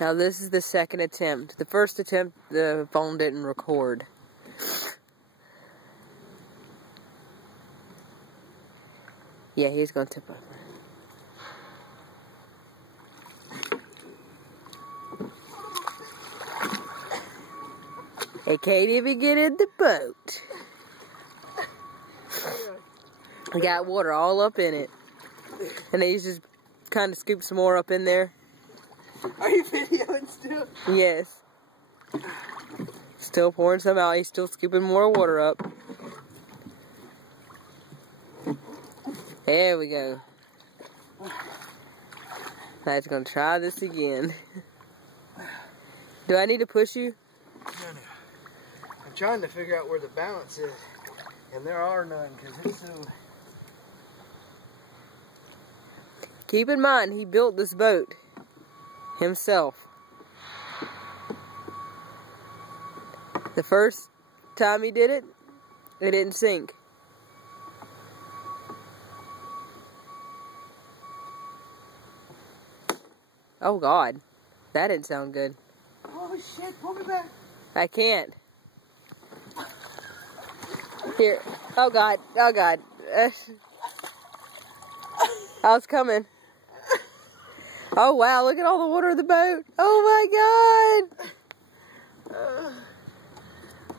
Now this is the second attempt. The first attempt, the phone didn't record. Yeah, he's gonna tip over. Hey, Katie, if you get in the boat. I got water all up in it. And then you just kind of scoop some more up in there. Are you videoing still? Yes. Still pouring some out. He's still scooping more water up. There we go. Now he's going to try this again. Do I need to push you? No. I'm trying to figure out where the balance is. And there are none because it's so... Keep in mind, he built this boat himself. The first time he did it, it didn't sink. Oh God, that didn't sound good. Oh shit, pull me back. I can't. Here. Oh God, oh God. I was coming. Oh wow, look at all the water in the boat. Oh my God.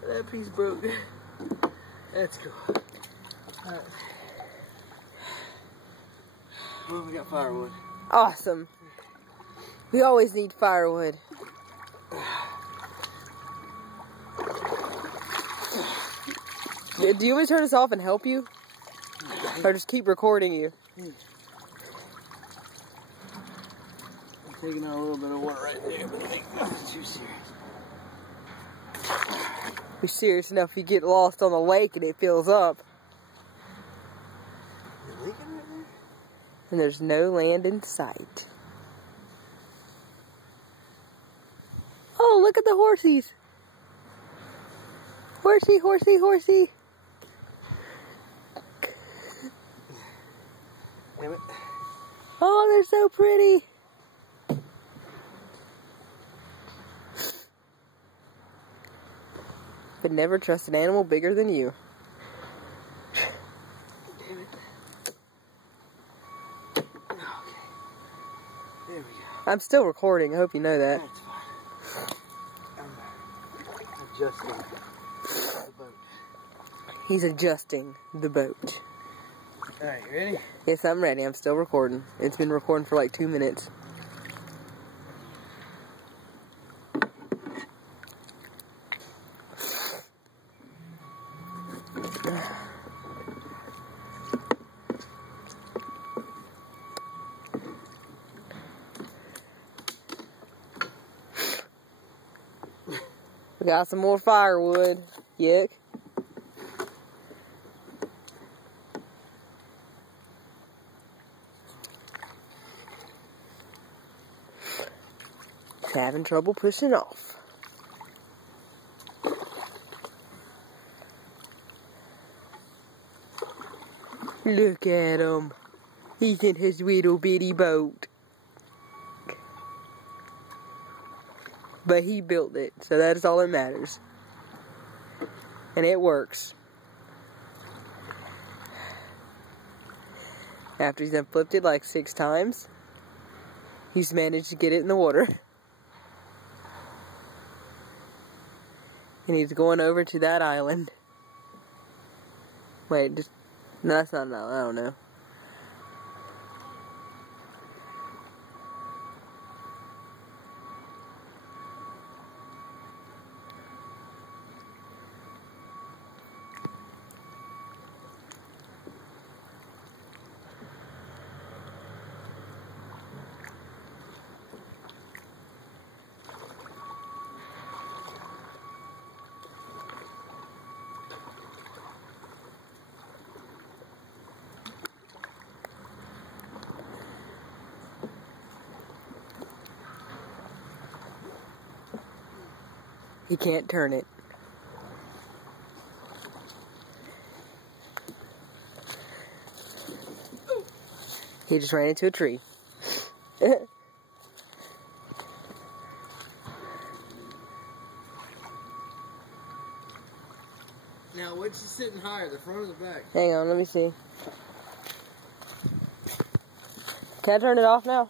That piece broke. That's cool. Alright. Well, we got firewood. Awesome. We always need firewood. Do you want me to turn this off and help you? Or just keep recording you? I'm taking out a little bit of water right there, but I think that's too serious. Be serious enough if you get lost on the lake and it fills up. You leaking right there? And there's no land in sight. Oh, look at the horsies. Horsey, horsey, horsey. Damn it. Oh, they're so pretty. But never trust an animal bigger than you. Damn it. Okay. There we go. I'm still recording. I hope you know that. That's fine. I'm adjusting the boat. He's adjusting the boat. Alright, you ready? Yes, I'm ready. I'm still recording. It's been recording for like 2 minutes. We got some more firewood. Yuck. Having trouble pushing off. Look at him. He's in his little bitty boat. But he built it, so that is all that matters. And it works. After he's done flipped it like 6 times, he's managed to get it in the water. And he's going over to that island. Wait, just... No, that's not an island. I don't know. He can't turn it. He just ran into a tree. Now, which is sitting higher, the front or the back? Hang on, let me see. Can I turn it off now?